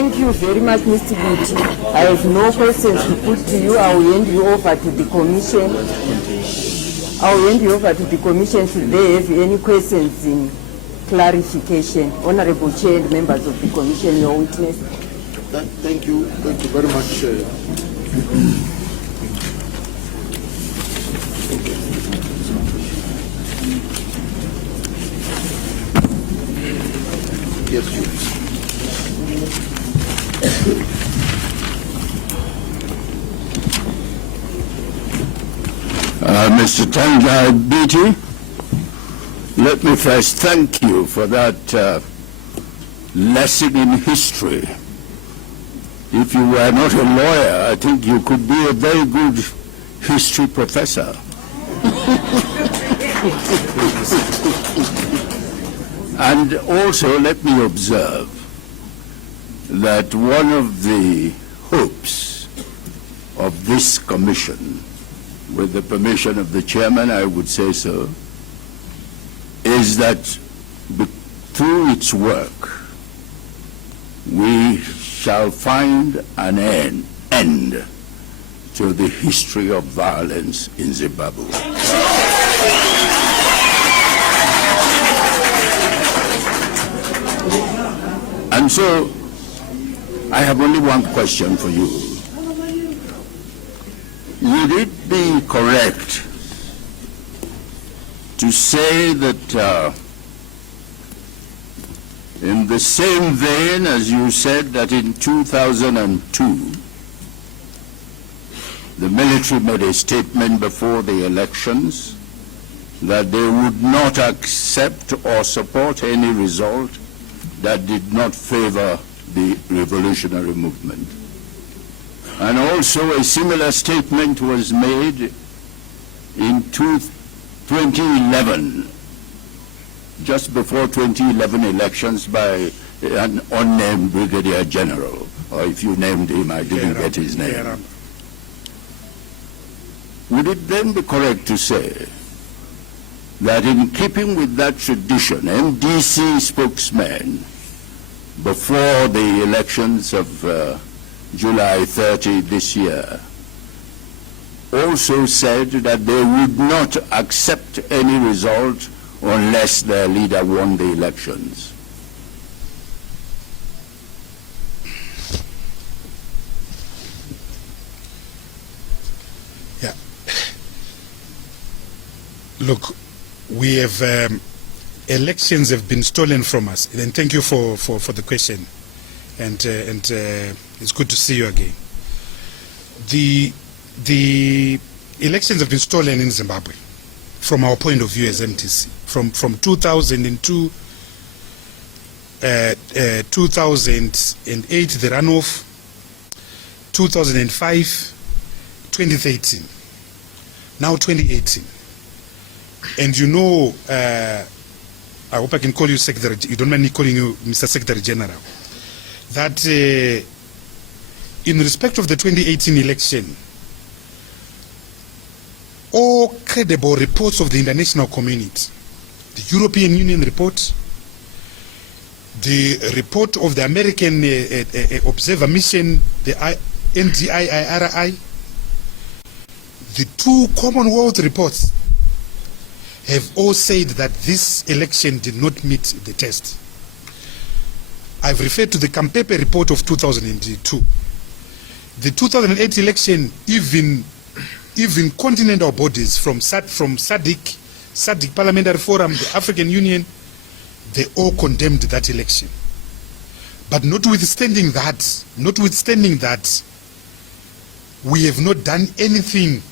Thank you very much, Mr. BITI. I have no questions to put to you. I will hand you over to the Commission. I will hand you over to the Commission should they have any questions in clarification. Honorable Chair and members of the Commission, your witness. Thank you very much. Yes, please. Mr. TENDAI, BITI, let me first thank you for that lesson in history. If you were not a lawyer, I think you could be a very good history professor. And also, let me observe that one of the hopes of this commission, with the permission of the chairman, I would say so, is that through its work, we shall find an end to the history of violence in Zimbabwe. And so, I have only one question for you. Would it be correct to say that in the same vein as you said that in 2002, the military made a statement before the elections that they would not accept or support any result that did not favor the revolutionary movement? And also a similar statement was made in 2011, just before 2011 elections, by an unnamed brigadier general, or if you named him, I didn't get his name. Would it then be correct to say that in keeping with that tradition, MDC spokesmen before the elections of July 30 this year also said that they would not accept any result unless their leader won the elections? Yeah. Look, we have elections have been stolen from us, and thank you for the question, and it's good to see you again. The elections have been stolen in Zimbabwe from our point of view as MTC. From 2002, 2008, the runoff, 2005, 2013, now 2018. And you know, I hope I can call you Secretary, you don't mind me calling you Mr. Secretary General, that in respect of the 2018 election, all credible reports of the international community, the European Union report, the report of the American Observer Mission, the NDIRI, the two Commonwealth reports have all said that this election did not meet the test. I've referred to the Kampepe report of 2002. The 2008 election, even continental bodies from SADC Parliamentary Forum, the African Union, they all condemned that election. But notwithstanding that, we have not done anything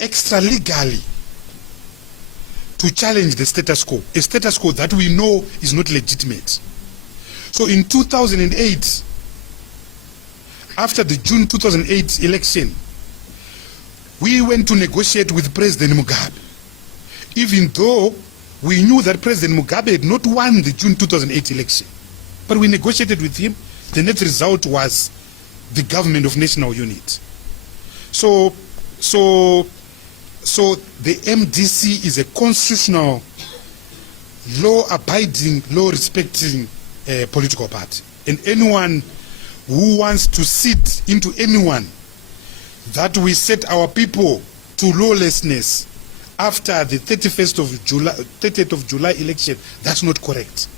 extra legally to challenge the status quo, a status quo that we know is not legitimate. So in 2008, after the June 2008 election, we went to negotiate with President Mugabe, even though we knew that President Mugabe had not won the June 2008 election. But we negotiated with him. The net result was the government of national unity. So the MDC is a constitutional, law-abiding, law-respecting political party. And anyone who wants to sit into anyone that we set our people to lawlessness after the 30th of July election, that's not correct.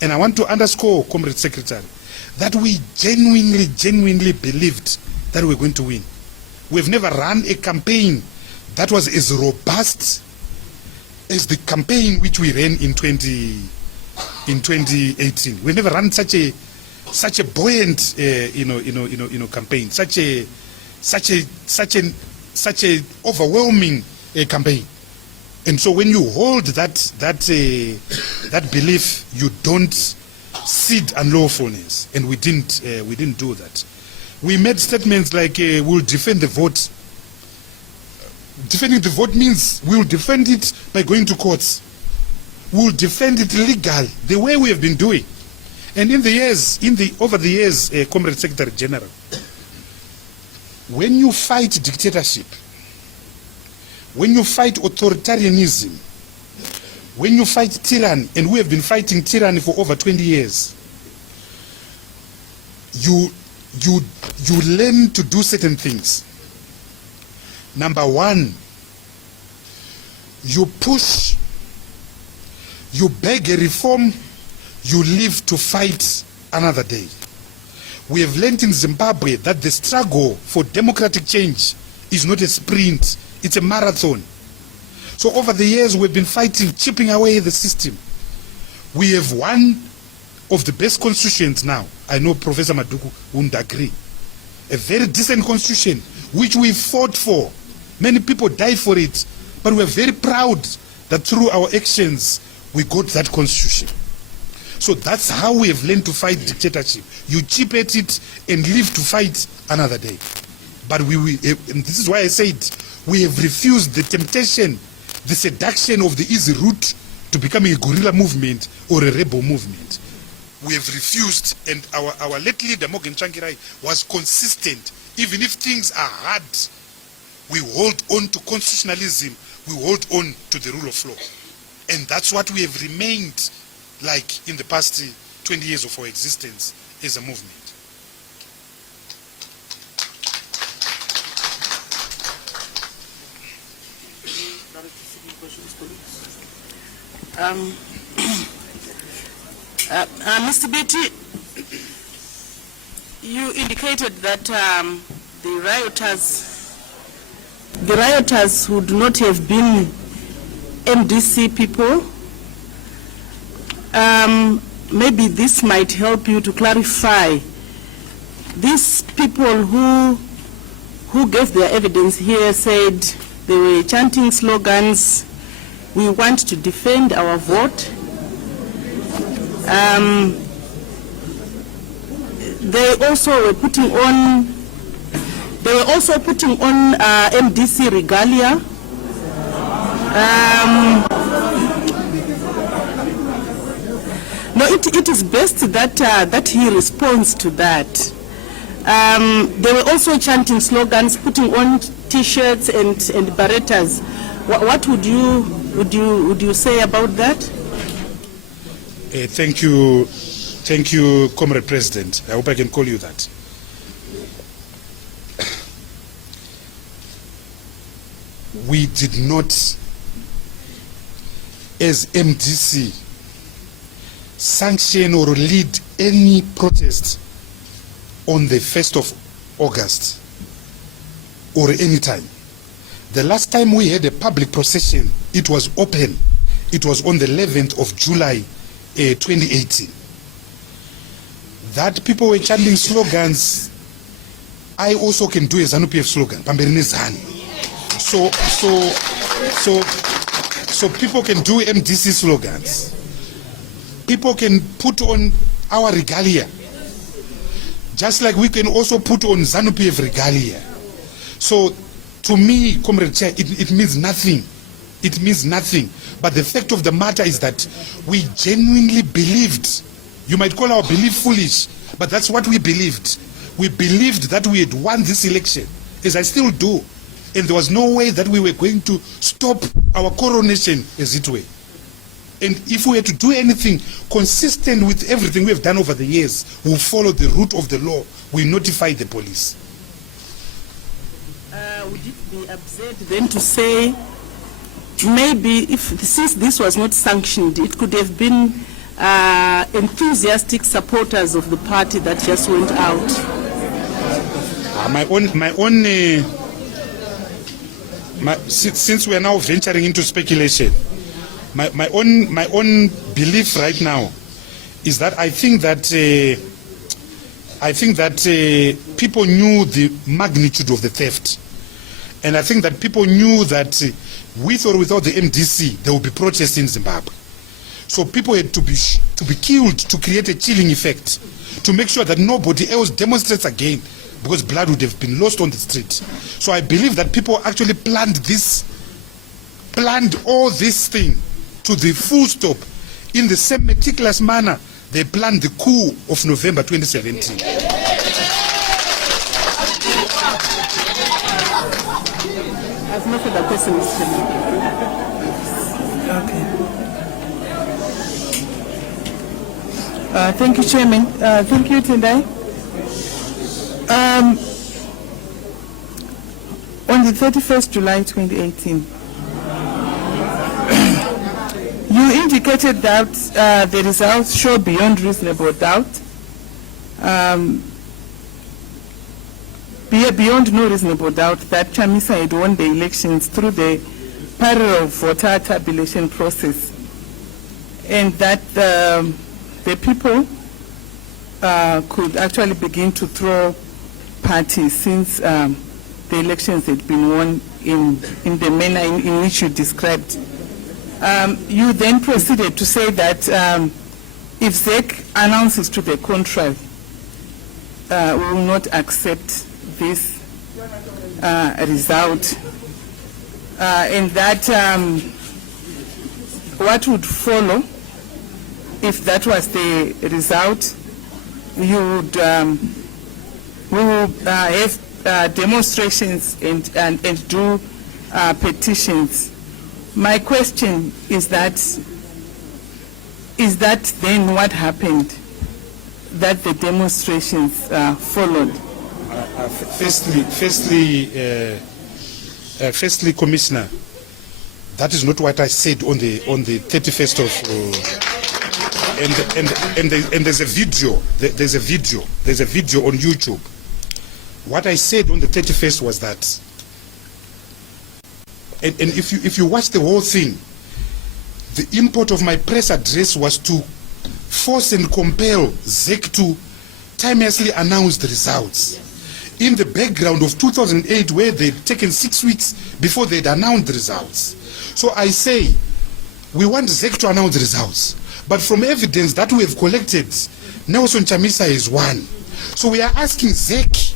And I want to underscore, Comrade Secretary, that we genuinely believed that we were going to win. We've never run a campaign that was as robust as the campaign which we ran in 2018. We've never run such a buoyant, campaign, such a overwhelming campaign. And so when you hold that belief, you don't cede unlawfulness, and we didn't do that. We made statements like we'll defend the vote. Defending the vote means we'll defend it by going to courts. We'll defend it legal, the way we have been doing. And over the years, Comrade Secretary General, when you fight dictatorship, when you fight authoritarianism, when you fight tyranny, and we have been fighting tyranny for over 20 years, you learn to do certain things. Number one, you push, you beg a reform, you live to fight another day. We have learned in Zimbabwe that the struggle for democratic change is not a sprint, it's a marathon. So over the years we've been fighting, chipping away the system. We have one of the best constitutions now. I know Professor Maduku wouldn't agree. A very decent constitution, which we fought for. Many people died for it, but we're very proud that through our actions, we got that constitution. So that's how we have learned to fight dictatorship. You chip at it and live to fight another day. But and this is why I said, we have refused the temptation, the seduction of the easy route to becoming a guerrilla movement or a rebel movement. We have refused, and our late leader, Morgan Tsvangirai, was consistent. Even if things are hard, we hold on to constitutionalism, we hold on to the rule of law. And that's what we have remained like in the past 20 years of our existence as a movement. Mr. BITI, you indicated that the rioters would not have been MDC people. Maybe this might help you to clarify. These people who gave their evidence here said they were chanting slogans, "We want to defend our vote." They were also putting on MDC regalia. No, it is best that he responds to that. They were also chanting slogans, putting on T-shirts and barrettas. What would you say about that? Thank you, Comrade President. I hope I can call you that. We did not, as MDC, sanction or lead any protest on the 1st of August or any time. The last time we had a public procession, it was open. It was on the 11th of July 2018. That people were chanting slogans, I also can do a ZANU-PF slogan, Pamberini Zani. So people can do MDC slogans. People can put on our regalia, just like we can also put on ZANU-PF regalia. So to me, Comrade Chair, it means nothing. It means nothing. But the fact of the matter is that we genuinely believed. You might call our belief foolish, but that's what we believed. We believed that we had won this election, as I still do. And there was no way that we were going to stop our coronation, as it were. And if we are to do anything consistent with everything we have done over the years, we'll follow the route of the law. We notify the police. Would it be absurd then to say, maybe since this was not sanctioned, it could have been enthusiastic supporters of the party that just went out? Since we are now venturing into speculation, my own belief right now is that I think that people knew the magnitude of the theft, and I think that people knew that with or without the MDC there will be protests in Zimbabwe. So people had to be killed to create a chilling effect, to make sure that nobody else demonstrates again, because blood would have been lost on the street. So I believe that people actually planned all this thing to the full stop in the same meticulous manner they planned the coup of November 2017. I have no further questions. Okay. Thank you, Chairman. Thank you, Tendai. On the 31st July 2018, you indicated that the results show beyond reasonable doubt, beyond no reasonable doubt, that Chamisa had won the elections through the parallel voter tabulation process, and that the people could actually begin to throw parties since the elections had been won in the manner in which you described. You then proceeded to say that if ZEC announces to the contrary, we will not accept this result, and that what would follow if that was the result, you would we will have demonstrations and do petitions. My question is that then what happened, that the demonstrations followed? Firstly, Commissioner, that is not what I said on the 31st of. And there's a video. There's a video on YouTube. What I said on the 31st was that. And if you watch the whole thing, the import of my press address was to force and compel ZEC to timelessly announce the results. In the background of 2008, where they'd taken 6 weeks before they'd announced the results. So I say, we want ZEC to announce the results. But from evidence that we have collected, Nelson Chamisa is one. So we are asking ZEC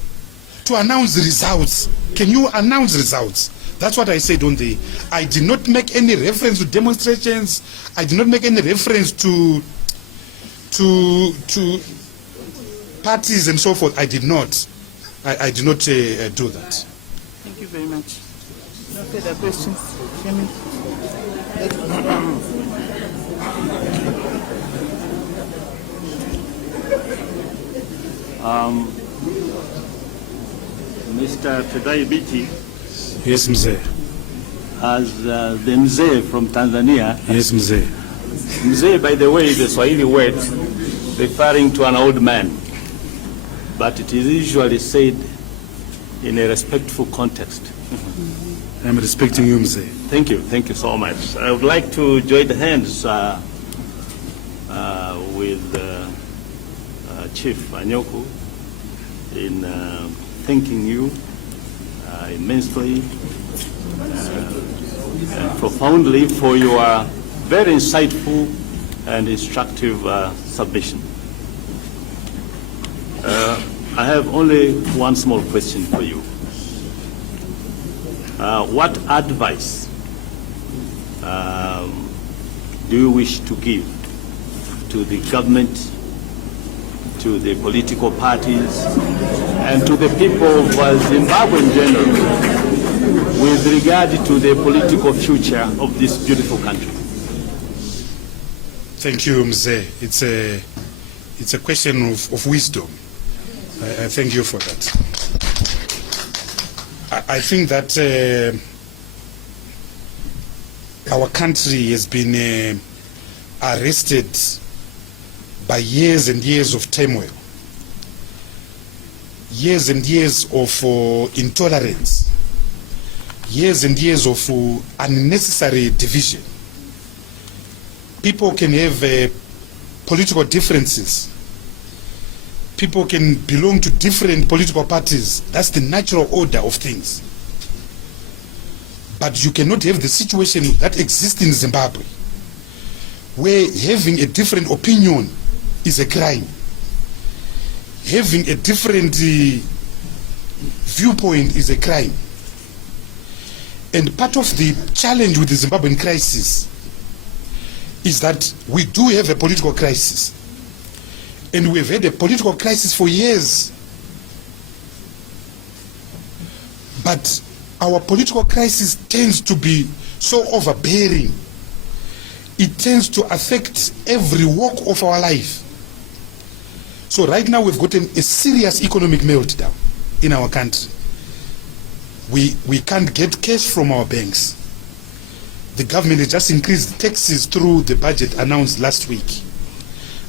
to announce the results. Can you announce the results? That's what I said on the. I did not make any reference to demonstrations. I did not make any reference to parties and so forth. I did not. I did not do that. Thank you very much. No further questions, Chairman. Mr. TENDAI BITI, Yes, Mzee. as the Mzee from Tanzania. Yes, Mzee. Mzee, by the way, is a Swahili word referring to an old man, but it is usually said in a respectful context. I'm respecting you, Mzee. Thank you so much. I would like to join hands with Chief Anyoku in thanking you immensely and profoundly for your very insightful and instructive submission. I have only one small question for you. What advice do you wish to give to the government, to the political parties, and to the people of Zimbabwe in general with regard to the political future of this beautiful country? Thank you, Mzee. It's a question of wisdom. I thank you for that. I think that our country has been arrested by years and years of turmoil, years and years of intolerance, years and years of unnecessary division. People can have political differences. People can belong to different political parties. That's the natural order of things. But you cannot have the situation that exists in Zimbabwe, where having a different opinion is a crime. Having a different viewpoint is a crime. And part of the challenge with the Zimbabwean crisis is that we do have a political crisis. And we've had a political crisis for years. But our political crisis tends to be so overbearing. It tends to affect every walk of our life. So right now we've gotten a serious economic meltdown in our country. We can't get cash from our banks. The government has just increased taxes through the budget announced last week.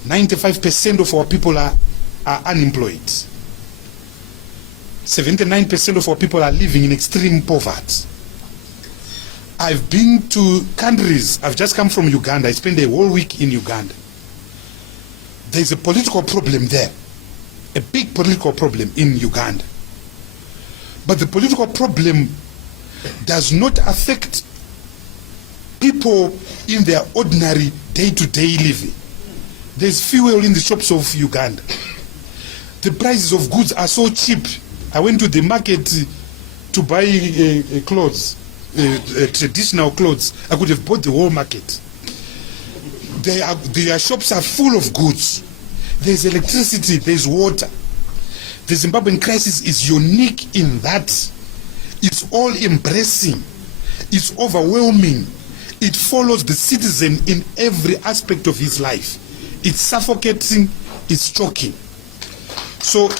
95% of our people are unemployed. 79% of our people are living in extreme poverty. I've been to countries, I've just come from Uganda, I spent a whole week in Uganda. There's a political problem there, a big political problem in Uganda. But the political problem does not affect people in their ordinary day-to-day living. There's fuel in the shops of Uganda. The prices of goods are so cheap. I went to the market to buy clothes, traditional clothes. I could have bought the whole market. Their shops are full of goods. There's electricity, there's water. The Zimbabwean crisis is unique in that it's all embracing, it's overwhelming. It follows the citizen in every aspect of his life. It's suffocating, it's choking. So,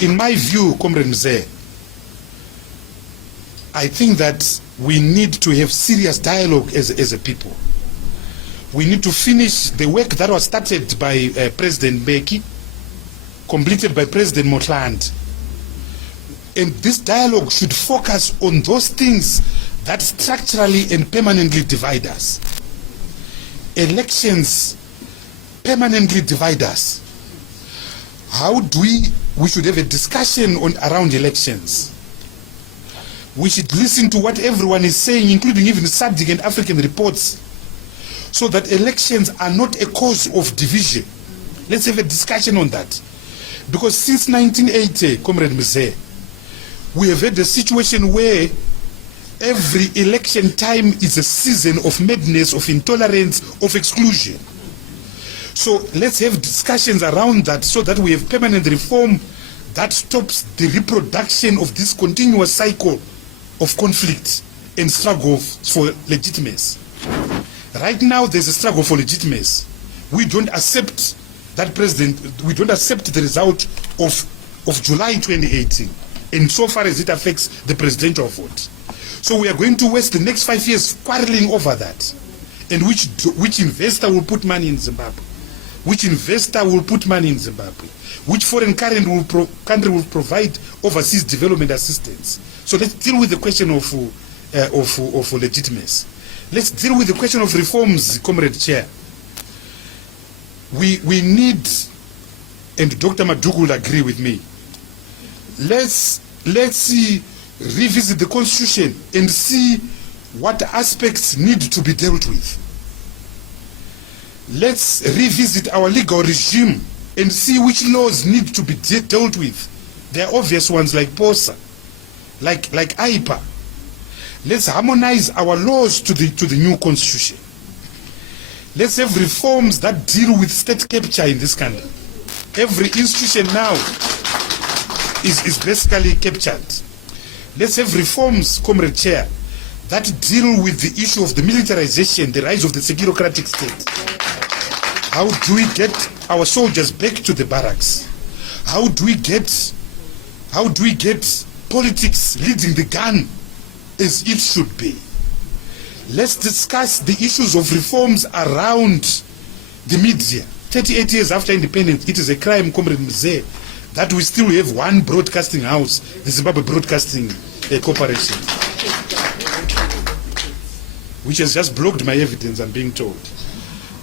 in my view, Comrade Mzee, I think that we need to have serious dialogue as a people. We need to finish the work that was started by President Mbeki, completed by President Motland. And this dialogue should focus on those things that structurally and permanently divide us. Elections permanently divide us. How do we should have a discussion around elections. We should listen to what everyone is saying, including even SADC and African reports, so that elections are not a cause of division. Let's have a discussion on that. Because since 1980, Comrade Mzee, we have had a situation where every election time is a season of madness, of intolerance, of exclusion. So let's have discussions around that so that we have permanent reform that stops the reproduction of this continuous cycle of conflict and struggle for legitimacy. Right now there's a struggle for legitimacy. We don't accept that we don't accept the result of July 2018, insofar as it affects the presidential vote. So we are going to waste the next 5 years quarreling over that. And which investor will put money in Zimbabwe? Which investor will put money in Zimbabwe? Which foreign country will provide overseas development assistance? So let's deal with the question of legitimacy. Let's deal with the question of reforms, Comrade Chair. We need, and Dr. Madugu will agree with me, let's revisit the Constitution and see what aspects need to be dealt with. Let's revisit our legal regime and see which laws need to be dealt with. There are obvious ones like POSA, like IPA. Let's harmonize our laws to the new Constitution. Let's have reforms that deal with state capture in this country. Every institution now is basically captured. Let's have reforms, Comrade Chair, that deal with the issue of the militarization, the rise of the securocratic state. How do we get our soldiers back to the barracks? How do we get politics leading the gun as it should be? Let's discuss the issues of reforms around the media. 38 years after independence, it is a crime, Comrade Mzee, that we still have one broadcasting house, the Zimbabwe Broadcasting Corporation, which has just blocked my evidence, I'm being told.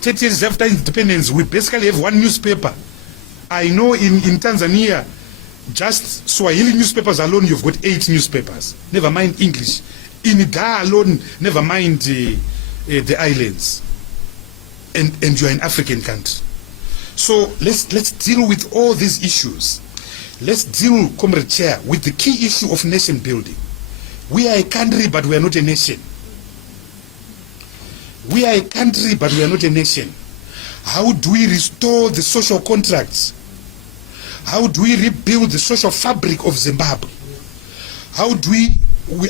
30 years after independence, we basically have one newspaper. I know in Tanzania, just Swahili newspapers alone, you've got 8 newspapers. Never mind English. In Dar alone, never mind the islands. And you're an African country. So let's deal with all these issues. Let's deal, Comrade Chair, with the key issue of nation building. We are a country, but we are not a nation. We are a country, but we are not a nation. How do we restore the social contracts? How do we rebuild the social fabric of Zimbabwe? How do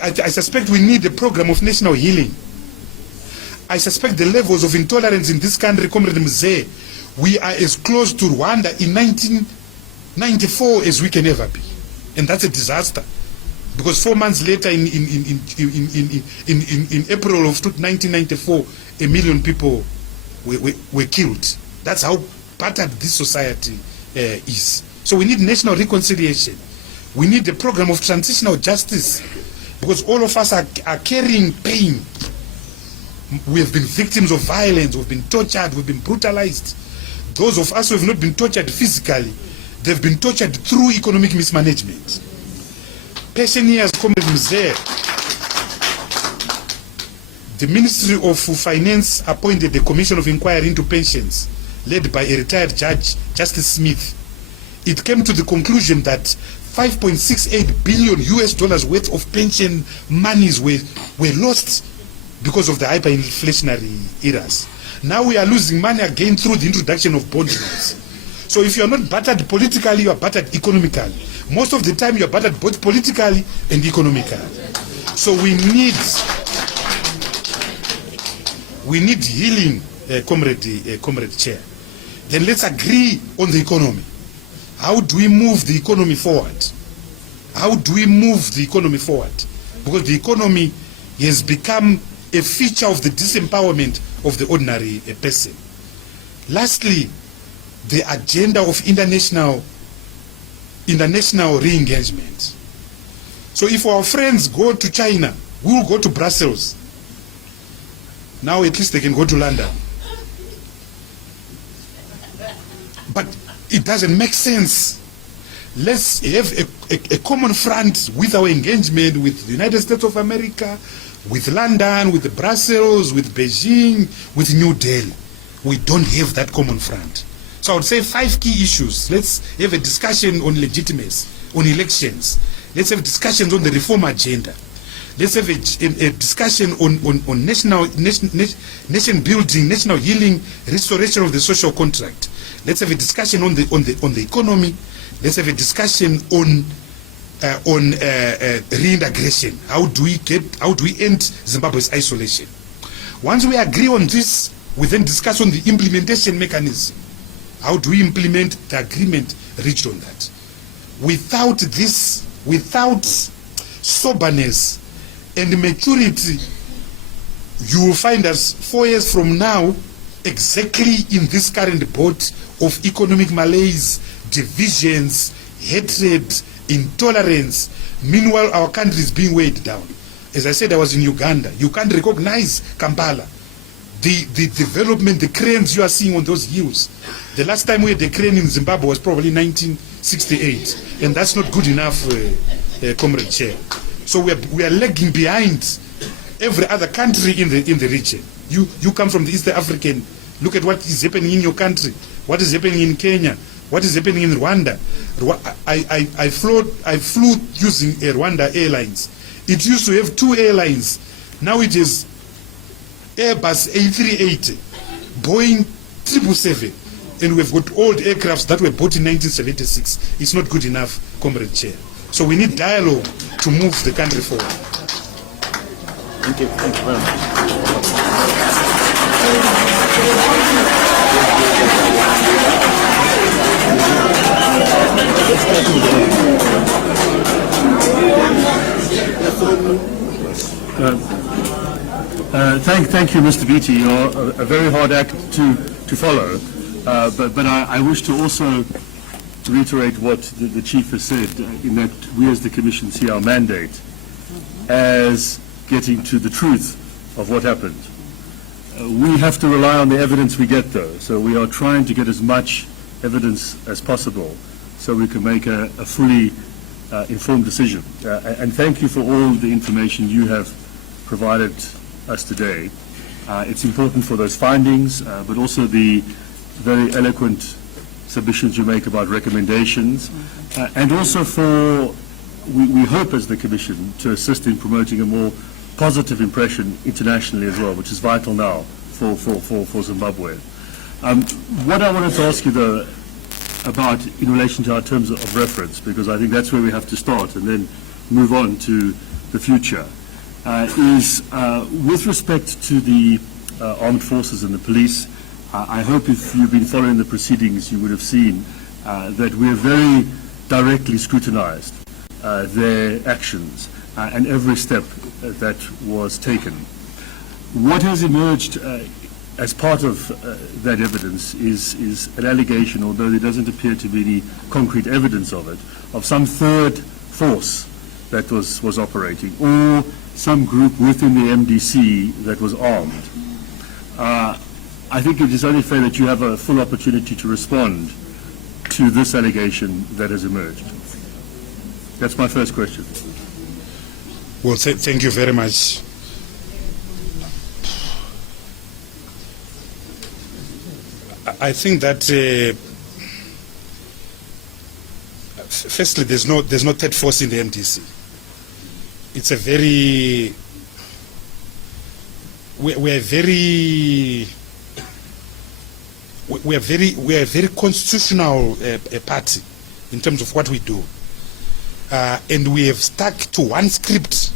I suspect we need a program of national healing. I suspect the levels of intolerance in this country, Comrade Mzee, we are as close to Rwanda in 1994 as we can ever be. And that's a disaster. Because 4 months later, in April of 1994, 1 million people were killed. That's how battered this society is. So we need national reconciliation. We need a program of transitional justice, because all of us are carrying pain. We have been victims of violence, we've been tortured, we've been brutalized. Those of us who have not been tortured physically, they've been tortured through economic mismanagement. Pensioners, Comrade Mzee, the Ministry of Finance appointed a commission of inquiry into pensions led by a retired judge, Justice Smith. It came to the conclusion that $5.68 billion worth of pension monies were lost because of the hyperinflationary eras. Now we are losing money again through the introduction of bond loans. So if you are not battered politically, you are battered economically. Most of the time you are battered both politically and economically. So we need healing, Comrade Chair. Then let's agree on the economy. How do we move the economy forward? How do we move the economy forward? Because the economy has become a feature of the disempowerment of the ordinary person. Lastly, the agenda of international re-engagement. So if our friends go to China, we will go to Brussels. Now at least they can go to London. But it doesn't make sense. Let's have a common front with our engagement with the United States of America, with London, with Brussels, with Beijing, with New Delhi. We don't have that common front. So I would say 5 key issues. Let's have a discussion on legitimacy, on elections. Let's have discussions on the reform agenda. Let's have a discussion on nation building, national healing, restoration of the social contract. Let's have a discussion on the economy. Let's have a discussion on reintegration. How do we end Zimbabwe's isolation? Once we agree on this, we then discuss on the implementation mechanism. How do we implement the agreement reached on that? Without this, without soberness and maturity, you will find us 4 years from now exactly in this current boat of economic malaise, divisions, hatred, intolerance. Meanwhile, our country is being weighed down. As I said, I was in Uganda. You can't recognize Kampala. The development, the cranes you are seeing on those hills. The last time we had a crane in Zimbabwe was probably 1968. And that's not good enough, Comrade Chair. So we are lagging behind every other country in the region. You come from the East African. Look at what is happening in your country. What is happening in Kenya? What is happening in Rwanda? I flew using Rwanda Airlines. It used to have 2 airlines. Now it is Airbus A380, Boeing 777, and we've got old aircrafts that were bought in 1976. It's not good enough, Comrade Chair. So we need dialogue to move the country forward. Thank you very much. Thank you, Mr. BITI. You're a very hard act to follow, but I wish to also reiterate what the Chief has said, in that we as the Commission see our mandate as getting to the truth of what happened. We have to rely on the evidence we get, though, so we are trying to get as much evidence as possible so we can make a fully informed decision. And thank you for all the information you have provided us today. It's important for those findings, but also the very eloquent submissions you make about recommendations, and also for, we hope as the Commission, to assist in promoting a more positive impression internationally as well, which is vital now for Zimbabwe. What I wanted to ask you, though, about in relation to our terms of reference, because I think that's where we have to start and then move on to the future, is with respect to the armed forces and the police. I hope if you've been following the proceedings, you would have seen that we have very directly scrutinized their actions and every step that was taken. What has emerged as part of that evidence is an allegation, although there doesn't appear to be any concrete evidence of it, of some third force that was operating, or some group within the MDC that was armed. I think it is only fair that you have a full opportunity to respond to this allegation that has emerged. That's my first question. Well, thank you very much. I think that firstly, there's no third force in the MDC. It's a very we are a very constitutional party in terms of what we do, and we have stuck to one script.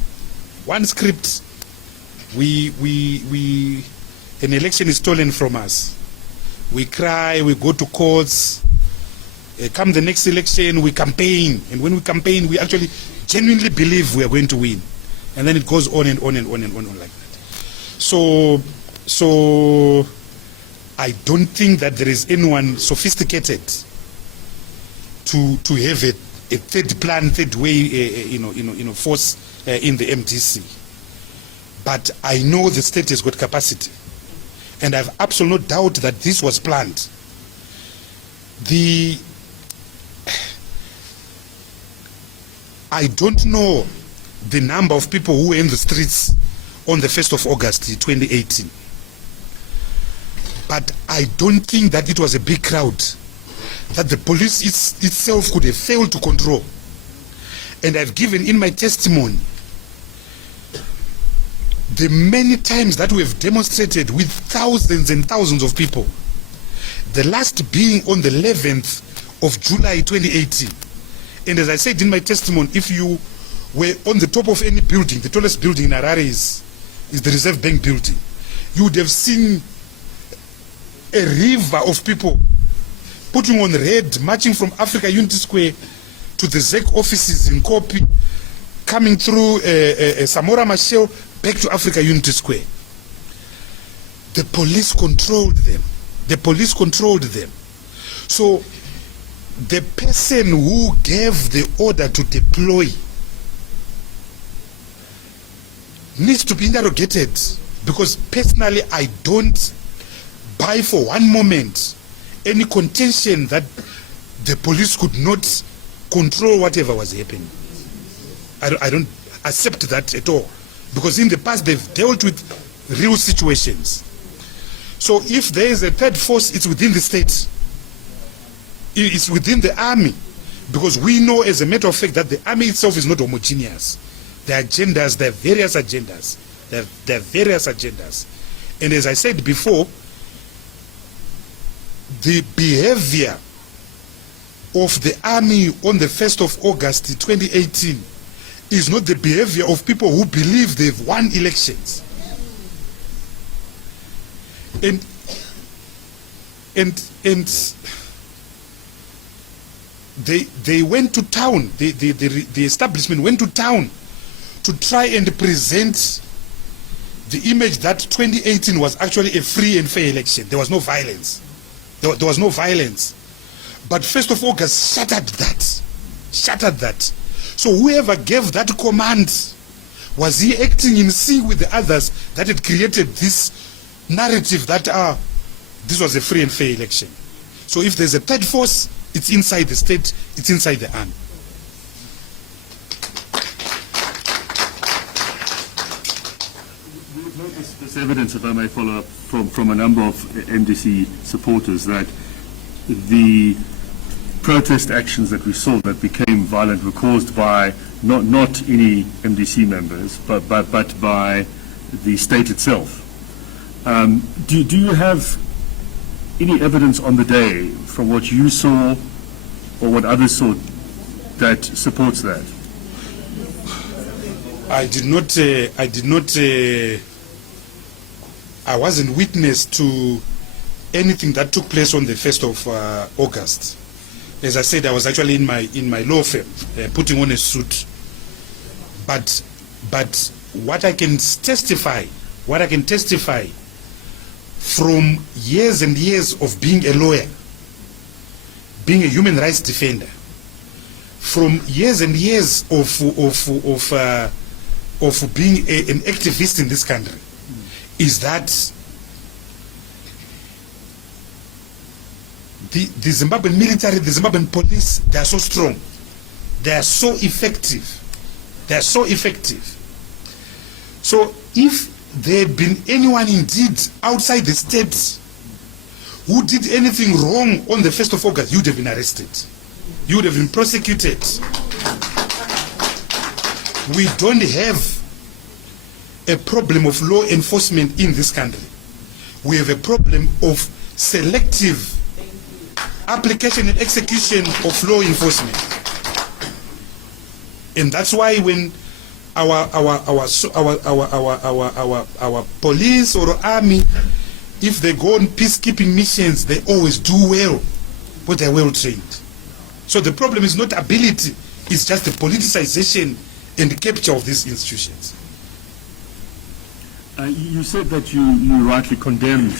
An election is stolen from us. We cry, we go to courts. Come the next election, we campaign, and when we campaign, we actually genuinely believe we are going to win, and then it goes on and on and on and on like that. So I don't think that there is anyone sophisticated to have a third plan, third way, force in the MDC. But I know the state has got capacity, and I have absolute doubt that this was planned. I don't know the number of people who were in the streets on the 1st of August 2018. But I don't think that it was a big crowd that the police itself could have failed to control. And I've given in my testimony the many times that we have demonstrated with thousands and thousands of people. The last being on the 11th of July 2018. And as I said in my testimony, if you were on the top of any building, the tallest building in Harare is the Reserve Bank building, you would have seen a river of people putting on red, marching from Africa Unity Square to the ZEC offices in Kopi, coming through Samora Machel, back to Africa Unity Square. The police controlled them. So the person who gave the order to deploy needs to be interrogated, because personally I don't buy for one moment any contention that the police could not control whatever was happening. I don't accept that at all, because in the past they've dealt with real situations. So if there is a third force, it's within the state. It's within the army, because we know as a matter of fact that the army itself is not homogeneous. There are agendas, there are various agendas. And as I said before, the behavior of the army on the 1st of August 2018 is not the behavior of people who believe they've won elections. And they went to town, the establishment went to town to try and present the image that 2018 was actually a free and fair election. There was no violence. There was no violence. But 1st of August shattered that. Shattered that. So whoever gave that command, was he acting in sync with the others that had created this narrative that this was a free and fair election? So if there's a third force, it's inside the state, it's inside the army. We've noticed this evidence, if I may follow up, from a number of MDC supporters, that the protest actions that we saw that became violent were caused by not any MDC members, but by the state itself. Do you have any evidence on the day from what you saw or what others saw that supports that? I wasn't witness to anything that took place on the 1st of August. As I said, I was actually in my law firm, putting on a suit. But what I can testify from years and years of being a lawyer, being a human rights defender, from years and years of being an activist in this country, is that the Zimbabwean military, the Zimbabwean police, they are so strong, they are so effective, So if there had been anyone indeed outside the state who did anything wrong on the 1st of August, you would have been arrested, you would have been prosecuted. We don't have a problem of law enforcement in this country. We have a problem of selective application and execution of law enforcement. And that's why when our police or army, if they go on peacekeeping missions, they always do well, but they're well trained. So the problem is not ability, it's just the politicization and the capture of these institutions. You said that you rightly condemned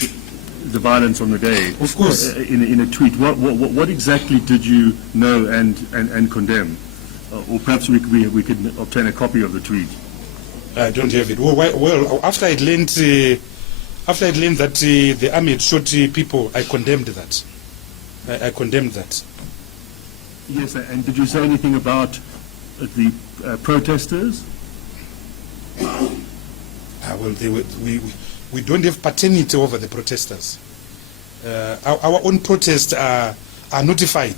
the violence on the day. Of course. In a tweet. What exactly did you know and condemn? Or perhaps we could obtain a copy of the tweet. I don't have it. Well, after I'd learned that the army had shot people, I condemned that. I condemned that. Yes, and did you say anything about the protesters? Well, we don't have paternity over the protesters. Our own protests are notified,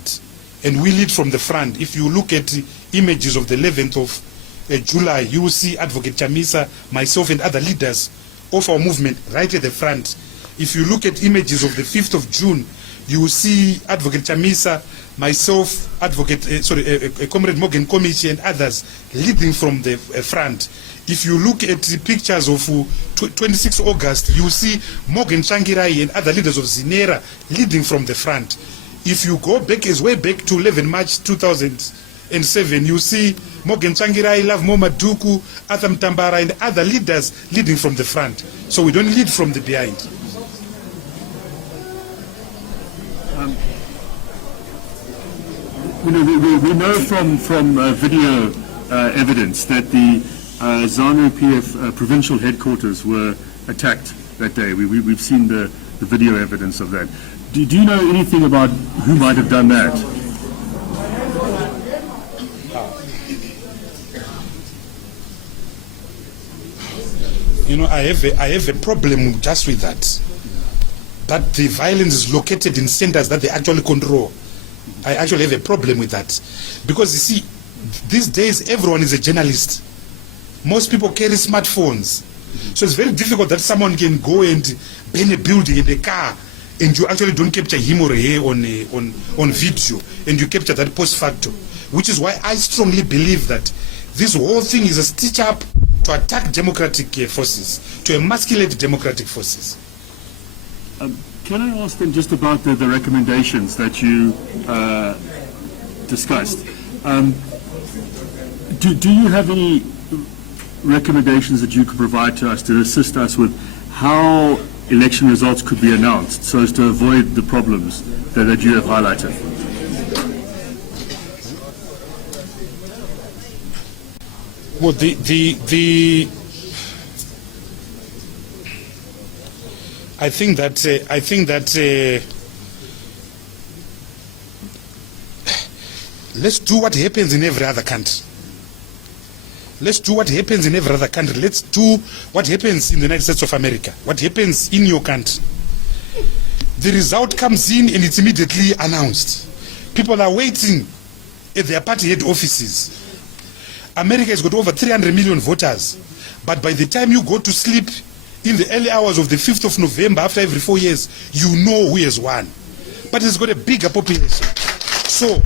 and we lead from the front. If you look at the images of the 11th of July, you will see Advocate Chamisa, myself, and other leaders of our movement right at the front. If you look at images of the 5th of June, you will see Advocate Chamisa, myself, Comrade Morgan Komichi, and others leading from the front. If you look at the pictures of 26 August, you will see Morgan Changirai and other leaders of Zinera leading from the front. If you go back as way back to 11 March 2007, you see Morgan Changirai, Love Moma Duku, Atham Tambara, and other leaders leading from the front. So we don't lead from the behind. We know from video evidence that the ZANU PF provincial headquarters were attacked that day. We've seen the video evidence of that. Do you know anything about who might have done that? You know, I have a problem just with that. That the violence is located in centers that they actually control. I actually have a problem with that. Because you see, these days everyone is a journalist. Most people carry smartphones. So it's very difficult that someone can go and burn a building in a car and you actually don't capture him or her on video, and you capture that post facto. Which is why I strongly believe that This whole thing is a stitch up to attack democratic forces, to emasculate democratic forces. Can I ask then just about the recommendations that you discussed? Do you have any recommendations that you could provide to us to assist us with how election results could be announced so as to avoid the problems that you have highlighted? Well, I think that let's do what happens in every other country. Let's do what happens in every other country. Let's do what happens in the United States of America, what happens in your country. The result comes in and it's immediately announced. People are waiting at their party head offices. America has got over 300 million voters, but by the time you go to sleep in the early hours of the 5th of November, after every 4 years, you know who has won. But it's got a bigger population. So,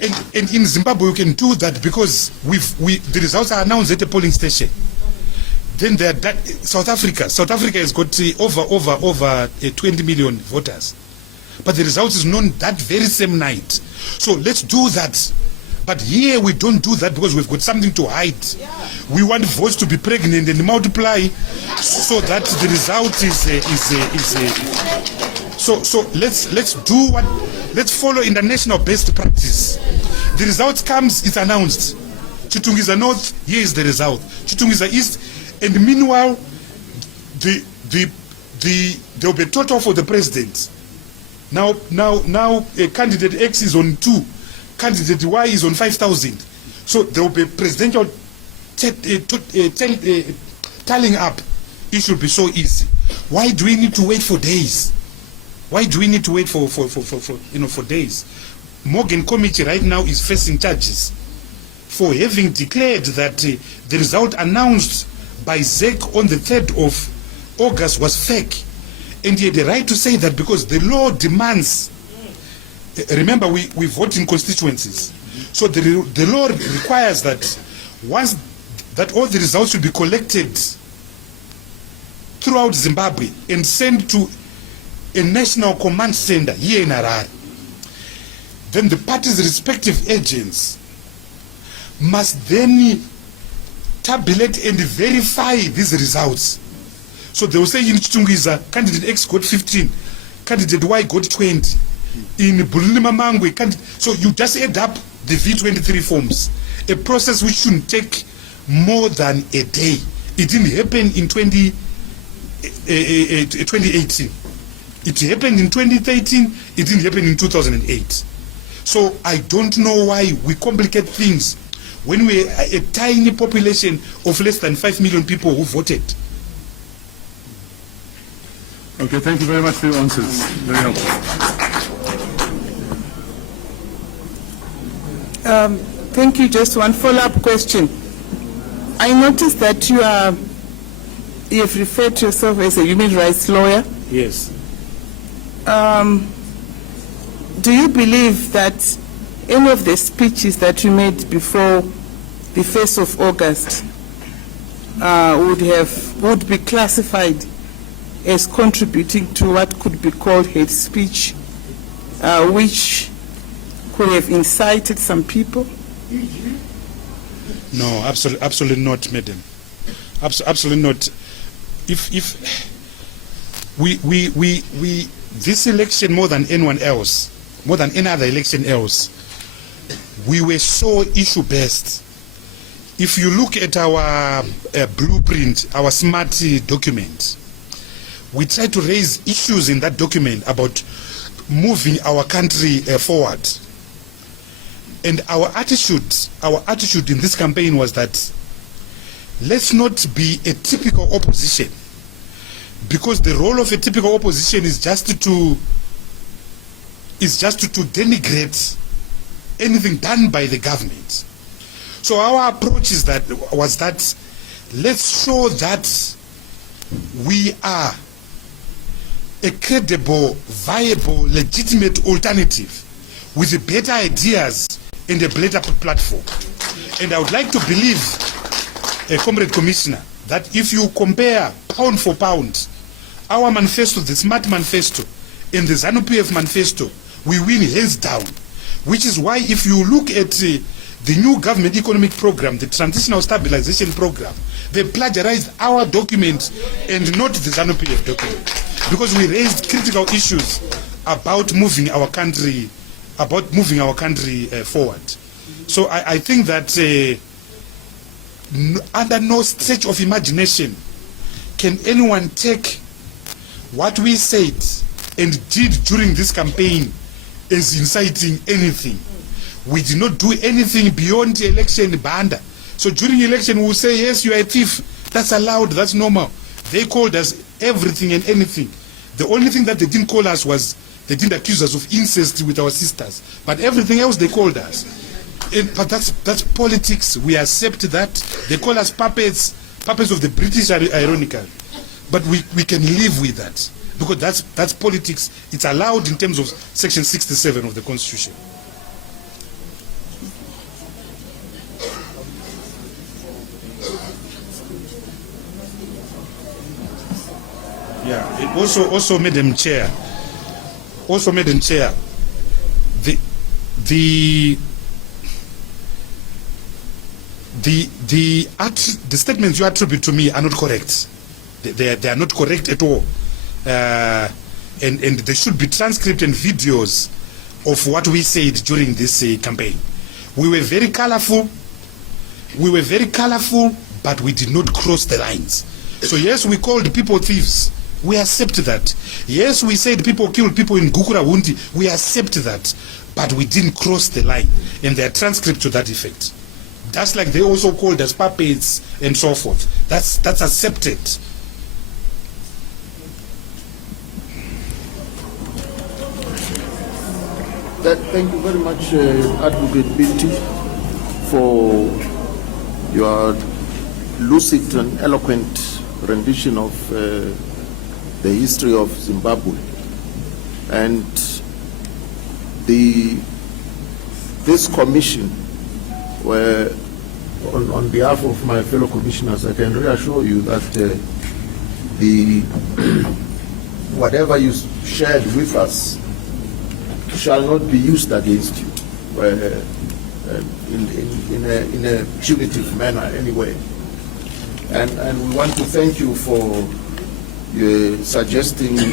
and in Zimbabwe, we can do that because the results are announced at the polling station. Then South Africa has got over 20 million voters. But the results is known that very same night. So let's do that. But here we don't do that because we've got something to hide. We want votes to be pregnant and multiply so that the result So let's follow international best practice. The result comes, it's announced. Chitungiza North, here is the result. Chitungiza East, and meanwhile, there'll be a total for the president. Now, candidate X is on 2, candidate Y is on 5,000. So there will be presidential tallying up. It should be so easy. Why do we need to wait for days? Why do we need to wait for days? Morgan Committee right now is facing charges for having declared that the result announced by ZEC on the 3rd of August was fake. And he had the right to say that because the law demands, remember we vote in constituencies, so the law requires that once that all the results should be collected throughout Zimbabwe and sent to a national command center here in Harare. Then the party's respective agents must then tabulate and verify these results. So they will say in Chitungiza, candidate X got 15, candidate Y got 20. In Bulima Mangwe, so you just add up the V23 forms, a process which shouldn't take more than a day. It didn't happen in 2018. It happened in 2013, it didn't happen in 2008. So I don't know why we complicate things when we're a tiny population of less than 5 million people who voted. Okay, thank you very much for your answers. Very helpful. Thank you. Just one follow-up question. I noticed that you have referred to yourself as a human rights lawyer. Yes. Do you believe that any of the speeches that you made before the 1st of August would be classified as contributing to what could be called hate speech, which could have incited some people? No, absolutely not, madam. Absolutely not. If we this election, more than anyone else, more than any other election else, we were so issue-based. If you look at our blueprint, our SMART document, we try to raise issues in that document about moving our country forward. And our attitude in this campaign was that let's not be a typical opposition, because the role of a typical opposition is just to denigrate anything done by the government. So our approach was that let's show that we are a credible, viable, legitimate alternative with better ideas and a better platform. And I would like to believe, Comrade Commissioner, that if you compare pound for pound, our manifesto, the SMART manifesto, and the ZANU-PF manifesto, we win hands down. Which is why if you look at the new government economic program, the transitional stabilization program, they plagiarized our document and not the ZANU-PF document. Because we raised critical issues about moving our country, forward. So I think that under no stretch of imagination can anyone take what we said and did during this campaign as inciting anything. We did not do anything beyond the election banda. So during election we will say, yes, you are a thief. That's allowed, that's normal. They called us everything and anything. The only thing that they didn't call us was, they didn't accuse us of incest with our sisters. But everything else they called us. But that's politics. We accept that. They call us puppets of the British, ironically. But we can live with that. Because that's politics. It's allowed in terms of Section 67 of the Constitution. Yeah. Also, Madam Chair. The statements you attribute to me are not correct. They are not correct at all. And there should be transcript and videos of what we said during this campaign. We were very colorful, but we did not cross the lines. So yes, we called people thieves. We accept that. Yes, we said people killed people in Gukurahundi. We accept that. But we didn't cross the line. And there are transcripts to that effect. That's like they also called us puppets and so forth. That's accepted. Thank you very much, Advocate BITI, for your lucid and eloquent rendition of the history of Zimbabwe. And this commission, where on behalf of my fellow commissioners, I can reassure you that whatever you shared with us shall not be used against you in a punitive manner anyway. And we want to thank you for suggesting